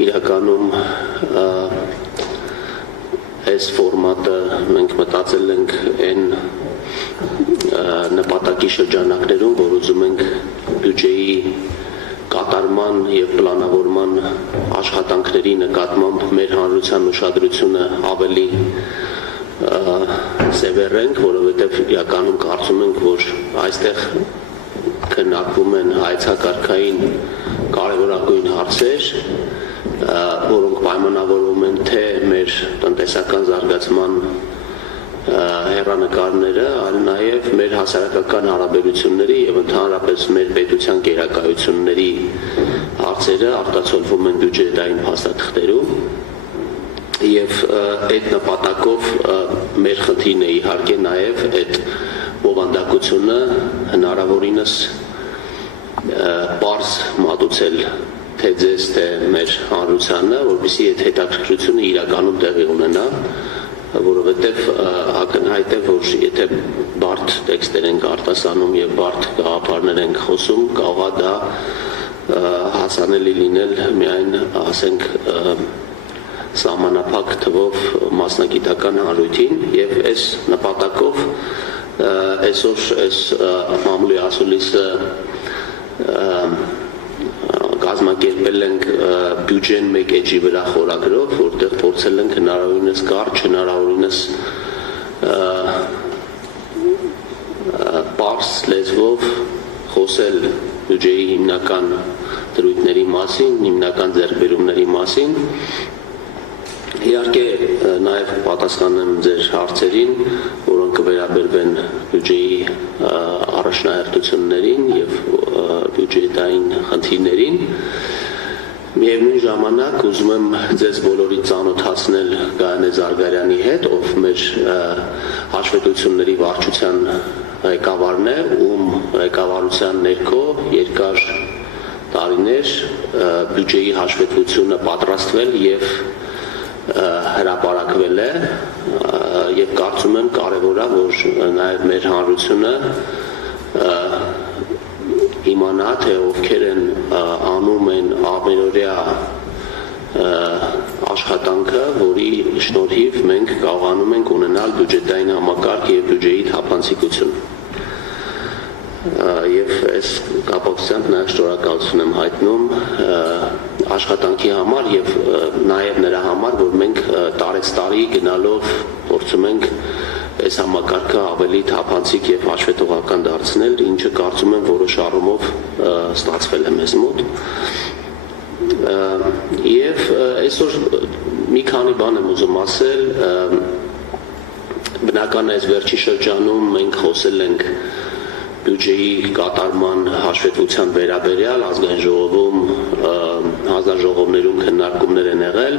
իրականում այս ֆորմատը մենք մտածել ենք այն նպատակի շրջանակներում, որ ուզում ենք բյուջեի կատարման և պլանավորման աշխատանքների նկատմամբ մեր հանրության ուշադրությունը ավելի սևեռենք, որովհետև իրականում կարծում ենք, որ այստեղ քննարկվում են հայեցակարգային կարևորագույն հարցեր, որոնք պայմանավորում են թե մեր տնտեսական զարգացման հեռանկարները, այլ նաև մեր հասարակական հարաբերությունների և ընդհանրապես մեր պետության գերակայությունների հարցերը արտացոլվում են բյուջետային փաստաթղթերում և այդ նպատակով մեր խնդիրն է իհարկե նաև այդ բովանդակությունը հնարավորինս պարզ մատուցել թե ձեզ, թե մեր հանրությանը, որպեսզի այդ հետաքրքրությունը իրականում տեղի ունենա, որովհետև ակնհայտ է, որ եթե բարդ տեքստեր ենք արտասանում և բարդ գաղափարներ ենք խոսում, կարող է դա հասանելի լինել միայն, ասենք, սահմանափակ թվով մասնագիտական հանրույթին և այս նպատակով այսօր այս մամուլի ասուլիսը կազմակերպել ենք բյուջեն մեկ էջի վրա խորագրով, որտեղ փորձել ենք հնարավորինս կարճ, հնարավորինս պարզ լեզվով խոսել բյուջեի հիմնական դրույթների մասին, հիմնական ձեռքբերումների մասին։ Իհարկե նաև պատասխանեմ ձեր հարցերին, որոնք կվերաբերվեն բյուջեի առաջնահերթություններին և բյուջետային խնդիրներին։ Միևնույն ժամանակ ուզում եմ ձեզ բոլորին ծանոթացնել Գայանե Զարգարյանի հետ, ով մեր հաշվետվությունների վարչության ղեկավարն է, ում ղեկավարության ներքո երկար տարիներ բյուջեի հաշվետվությունը պատրաստվել և հրապարակվել է և կարծում եմ կարևոր է, որ նաև մեր հանրությունը իմանա, թե ովքեր են անում են ամենօրյա աշխատանքը, որի շնորհիվ մենք կարողանում ենք ունենալ բյուջետային համակարգ և բյուջեի թափանցիկություն։ Եվ այս կապակցությամբ նաև շնորհակալություն եմ հայտնում աշխատանքի համար և նաև նրա համար, որ մենք տարեցտարի գնալով փորձում ենք այս համակարգը ավելի թափանցիկ և հաշվետվողական դարձնել, ինչը կարծում եմ որոշ առումով ստացվել է մեզ մոտ։ Եվ այսօր մի քանի բան եմ ուզում ասել, բնական է այս վերջի շրջանում մենք խոսել ենք բյուջեի կատարման հաշվետվության վերաբերյալ ազգային ժողովում հանձնաժողովներում քննարկումներ են եղել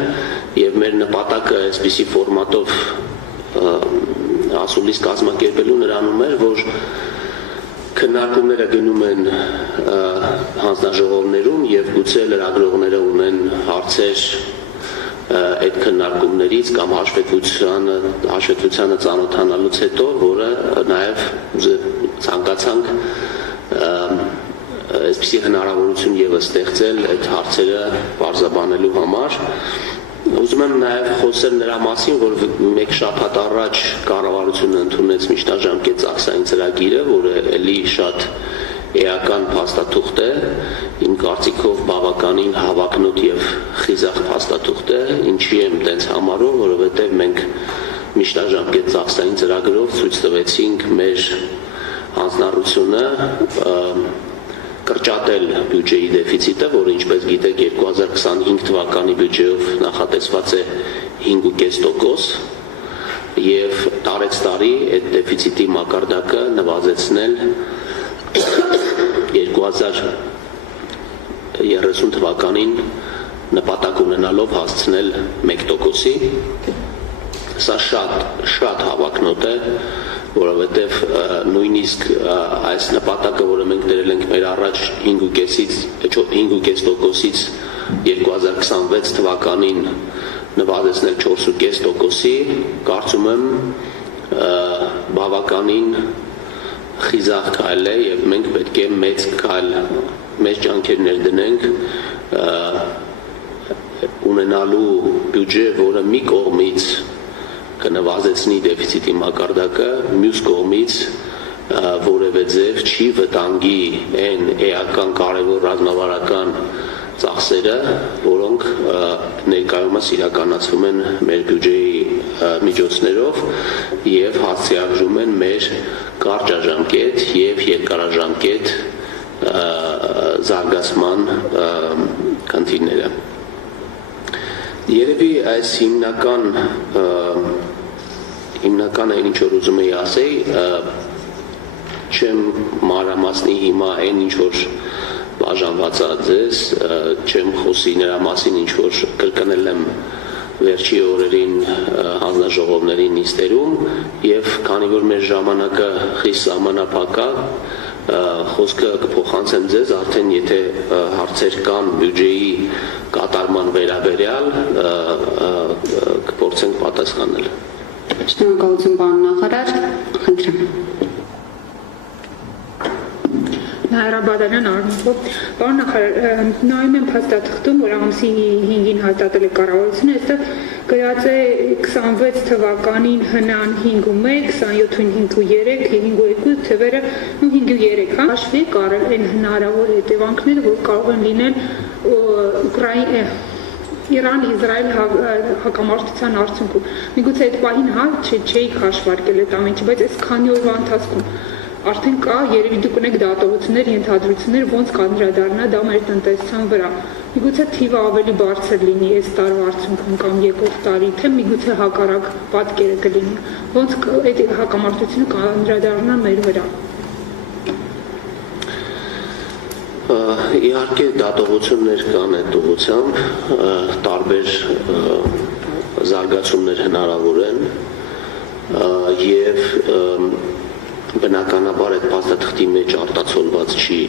և մեր նպատակը այսպիսի ֆորմատով ասուլիս կազմակերպելու նրանում էր, որ քննարկումները գնում են հանձնաժողովներում և գուցե լրագրողները ունեն հարցեր այդ քննարկումներից կամ հաշվետվությանը ծանոթանալուց հետո, որը նաև ցանկացանք այսպիսի հնարավորություն ևս ստեղծել այդ հարցերը պարզաբանելու համար։ Ուզում եմ նաև խոսել նրա մասին, որ մեկ շաբաթ առաջ կառավարությունը ընդունեց միջնաժամկետ ծախսային ծրագիրը, որը էլի շատ էական փաստաթուղթ է, իմ կարծիքով բավականին հավակնոտ և խիզախ փաստաթուղթ է, ինչի եմ տենց համարում, որովհետև մենք միջնաժամկետ ծախսային ծրագրով ցույց տվեցինք մեր հանձնառությունը կրճատել բյուջեի դեֆիցիտը, որը ինչպես գիտեք 2025 թվականի բյուջեով նախատեսված է 5.5% և տարեցտարի այդ դեֆիցիտի մակարդակը նվազեցնել 2030 թվականին նպատակ ունենալով հասցնել 1%-ի։ Սա շատ հավակնոտ է, որովհետև նույնիսկ այս նպատակը, որը մենք դրել ենք մեր առաջ 5.5%-ից 2026 թվականին նվազեցնել 4.5%-ի, կարծում եմ բավականին խիզախ քայլ է և մենք պետք է մեծ ջանքեր ներդնենք ունենալու բյուջե, որը մի կողմից կնվազեցնի դեֆիցիտի մակարդակը, մյուս կողմից որևէ ձև չի վտանգի այն էական կարևոր ռազմավարական ծախսերը, որոնք ներկայումս իրականացվում են մեր բյուջեի միջոցներով եւ հասցեարժում են մեր կարճաժամկետ եւ երկարաժամկետ զարգացման խնդիրները։ Երևի այս հիմնական այն ինչ որ ուզում եի ասեի, չեմ մանրամասնի հիմա այն ինչ որ բաժանված է ձեզ, չեմ խոսի նրա մասին ինչ որ կրկնել եմ վերջի օրերին հանձնաժողովների նիստերում եւ քանի որ մեր ժամանակը խիստ սահմանափակ է, խոսքը կփոխանցեմ ձեզ արդեն եթե հարցեր կան բյուջեի կատարման վերաբերյալ կփորձենք պատասխանել։ Շնորհակալություն պարոն նախարար, խնդրեմ։ Նահարաբադարյան Արմունկով, պարոն նախարար, նայում եմ փաստաթղթում, որ ամսի 5-ին հաստատել է կառավարությունը, այստեղ գրած է 26 թվականին հնան 5.1, 27-ին 5.3, 5.2 թվերը 5.3, հա, հաշվի կարել այն հնարավոր հետևանքները, որ կարող են լինել Իրան-Իսրայել հակամարտության արդյունքում։ Միգուցե այդ պահին հա չէի հաշվարկել այդ ամենը, բայց այս քանի օրվա ընթացքում արդեն կա, երևի դուք ունեք դատողություններ, ենթադրություններ, ոնց կանդրադառնա դա մեր տնտեսության վրա։ Միգուցե թիվը ավելի բարձր լինի այս տարվա արդյունքում կամ եկող տարի, թե միգուցե հակառակ պատկերը կլինի, ոնց այդ հակամարտությունը կանդրադառնա մեր վրա։ Իհարկե դատողություններ կան այդ ուղղությամբ, տարբեր զարգացումներ հնարավոր են եւ բնականաբար այդ փաստաթղթի մեջ արտացոլված չի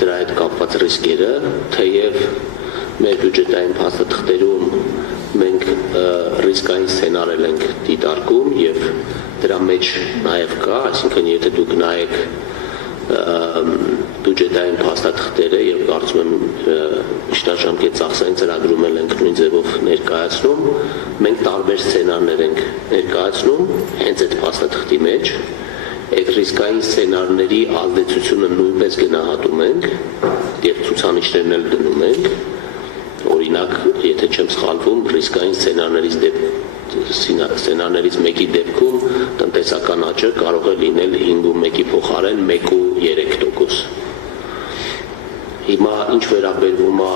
դրա հետ կապված ռիսկերը, թեև մեր բյուջետային փաստաթղթերում մենք ռիսկային սցենարել ենք դիտարկում եւ դրա մեջ նաեւ կա, այսինքն եթե դուք նայեք բյուջետային փաստաթղթերը եւ կարծում եմ շտաժամկետ ծախսային ծրագրում ենք նույն ձևով ներկայացնում, մենք տարբեր սցենարներ ենք ներկայացնում հենց այդ փաստաթղթի մեջ, այդ ռիսկային սցենարների ազդեցությունը նույնպես գնահատում ենք եւ ցուցանիշներն էլ դնում ենք, օրինակ, եթե չեմ սխալվում, ռիսկային սցենարներից մեկի դեպքում տնտեսական աճը կարող է լինել 5.1-ի փոխարեն 1.3%։ Հիմա ինչ վերաբերվում է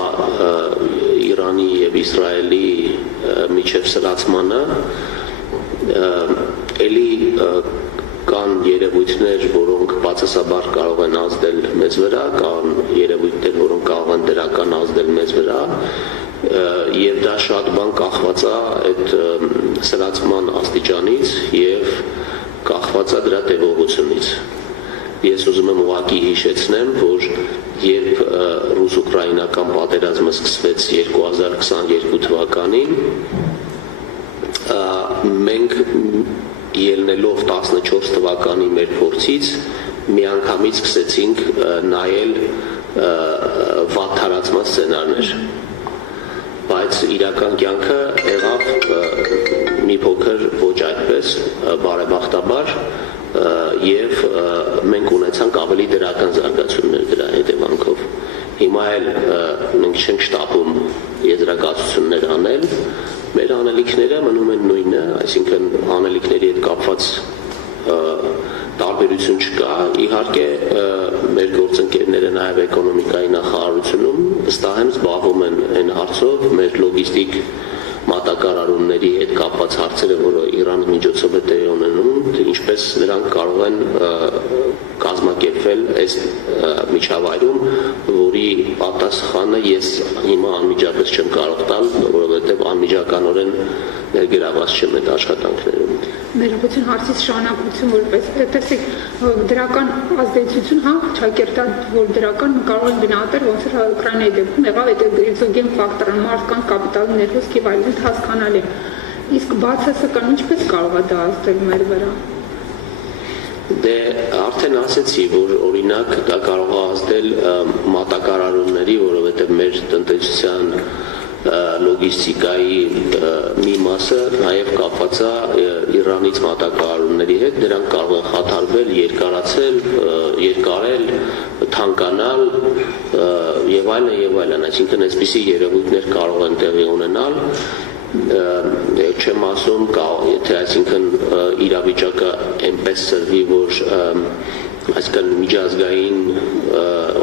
Իրանի եւ Իսրայելի միջև սրացմանը, էլի կան երևույթներ, որոնք բացասաբար կարող են ազդել մեզ վրա, կան երևույթներ, որոնք կարող են դրական ազդել մեզ վրա, եւ դա շատ բան կախված է այդ սրացման աստիճանից եւ կախված է դրա տևողությունից։ Ես ուզում եմ ուղղակի հիշեցնեմ, որ երբ ռուս-ուկրաինական պատերազմը սկսվեց 2022 թվականին, մենք ելնելով 14 թվականի մեր փորձից միանգամից սկսեցինք նայել վատթարացման սցենարներ, բայց իրական կյանքը եղավ մի փոքր ոչ այդպես բարեբախտաբար եւ մենք ունեցանք ավելի դրական զարգացումներ դրա հետևանքով։ Հիմա էլ մենք չենք շտապում եզրակացություններ անել, մեր անելիքները մնում են նույնը, այսինքն անելիքների հետ կապված տարբերություն չկա, իհարկե մեր գործընկերները նաև էկոնոմիկայի նախարարությունում վստահ եմ զբաղվում են այն հարցով, մեր լոգիստիկ մատակարարումների հետ կապված հարցերը, որը Իրանի միջոցով է տեղի ունենում, ինչպես նրանք կարող են կազմակերպվել այս միջավայրում, որի պատասխանը ես հիմա անմիջապես չեմ կարող տալ, որովհետև անմիջականորեն ներգրաված չեմ այդ աշխատանքներում։ Ներողություն հարցից շարունակություն որպես տեսեք դրական ազդեցություն հա չակերտա որ դրական կարող են գնահատել ոնց որ Ուկրաինայի դեպքում եղավ այդ էկզոգեն ֆակտորը մարդկանց կապիտալի ներդրում եւ այլն հասկանալի իսկ բացասական ինչպես կարող է դա ազդել մեր վրա Դե արդեն ասեցի որ օրինակ դա կարող է ազդել մատակարարումների որովհետեւ մեր տնտեսության լոգիստիկայի մի մասը նաև կապված է Իրանից մատակարարումների հետ, նրանք կարող են խաթարվել, երկարել, թանկանալ եւ այլն, այսինքն այսպիսի երևույթներ կարող են տեղի ունենալ չեմ ասում եթե այսինքն իրավիճակը այնպես սրվի, որ այսինքն միջազգային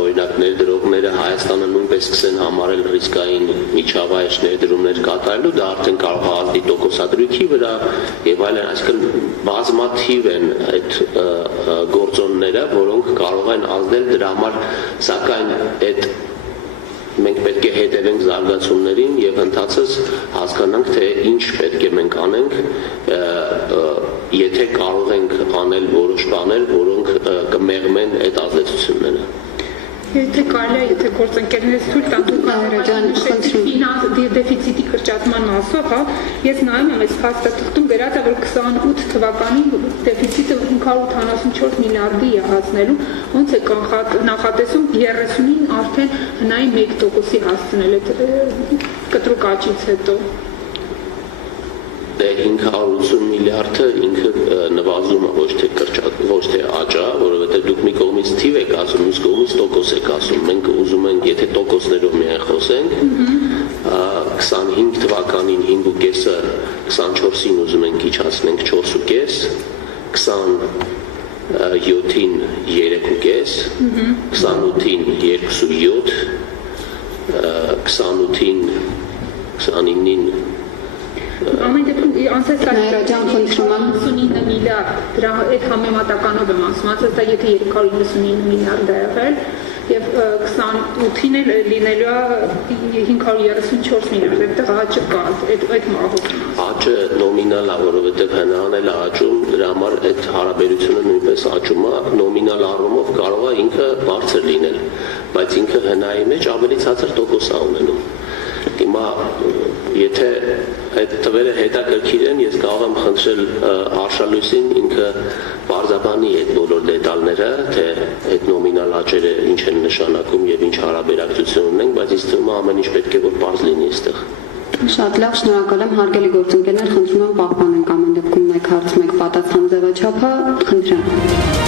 օրինակ ներդրողները Հայաստանը նույնպես սկսեն համարել ռիսկային միջավայր ներդրումներ կատարելու, դա արդեն կարող է ազդի տոկոսադրույքի վրա եւ այլն, այսինքն բազմաթիվ են այդ գործոնները, որոնք կարող են ազդել դրա համար, սակայն այդ մենք պետք է հետևենք զարգացումներին եւ ընթացած հասկանանք, թե ինչ պետք է մենք անենք, եթե կարող ենք անել որոշ բաներ, որոնք կմեղմեն այդ ազդեցությունները։ Եթե կարելի է, եթե գործընկերներից թույլ տան դուք դեֆիցիտի կրճատման մասով, ես նայում եմ այս փաստաթղթում գրած է, որ 28 թվականին դեֆիցիտը 584 միլիարդի է հասնելու, ոնց է նախատեսում 30-ին արդեն հնայի 1%-ի հասցնել այդ կտրուկ աճից հետո։ 580 միլիարդը ինքը նվազում է, ոչ թե աճա, որովհետև դուք մի կողմից թիվ եք ասում, մյուս կողմից տոկոս եք ասում։ Մենք ուզում ենք, եթե տոկոսներով միայն խոսենք, 25 թվականին 5.5-ը 24-ին ուզում ենք իջացնենք 4.5, 27-ին 3.5, 28-ին 2.7, 28-ին 29-ին Ամեն դեպքում անցած տարի 59 միլիարդ, դրա այդ համեմատականով եմ ասում, անցած տարի եթե 399 միլիարդ է եղել եւ 28-ին էլ լինելու է 534 միլիարդ, այդտեղ աճը կա, այդ մահով։ Աճը նոմինալ է, որովհետեւ հնարան էլ աճում, դրա համար այդ հարաբերությունը նույնպես աճում է, նոմինալ առումով կարող է ինքը բարձր լինել, բայց ինքը հնայի մեջ ավելի ցածր տոկոս է ունենում։ Հիմա եթե այդ թվերը հետաքրքիր են, ես կարող եմ խնդրել Արշալույսին ինքը բարձաբանի այդ բոլոր դետալները, թե այդ նոմինալ աճերը ինչ են նշանակում եւ ինչ հարաբերակցություն ունեն, բայց ինձ թվում է ամեն ինչ պետք է որ բարձ լինի այստեղ։ Շատ լավ, շնորհակալ եմ, հարգելի գործընկերներ, խնդրում եմ պահպանենք ամեն դեպքում մեկ հարց, մեկ պատասխան ձևաչափը, խնդրեմ։